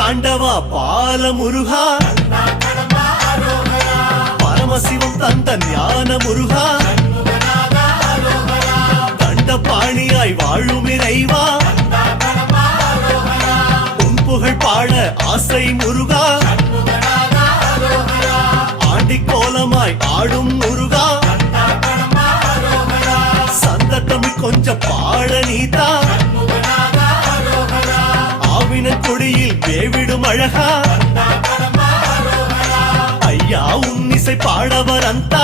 ஆண்டவா பால முருகா பரமசிவம் தந்த ஞான முருகா தண்டபாணியாய் வாழும் இறைவா உன் புகழ் பாட ஆசை முருகா ஆண்டி கோலமாய் ஆடும் முருகா சந்த தமிழ் கொஞ்சம் பாட நீதா ஆவின கொடியில் வேவிடும் அழகா ஐயா உன் இசை பாடவர் அந்த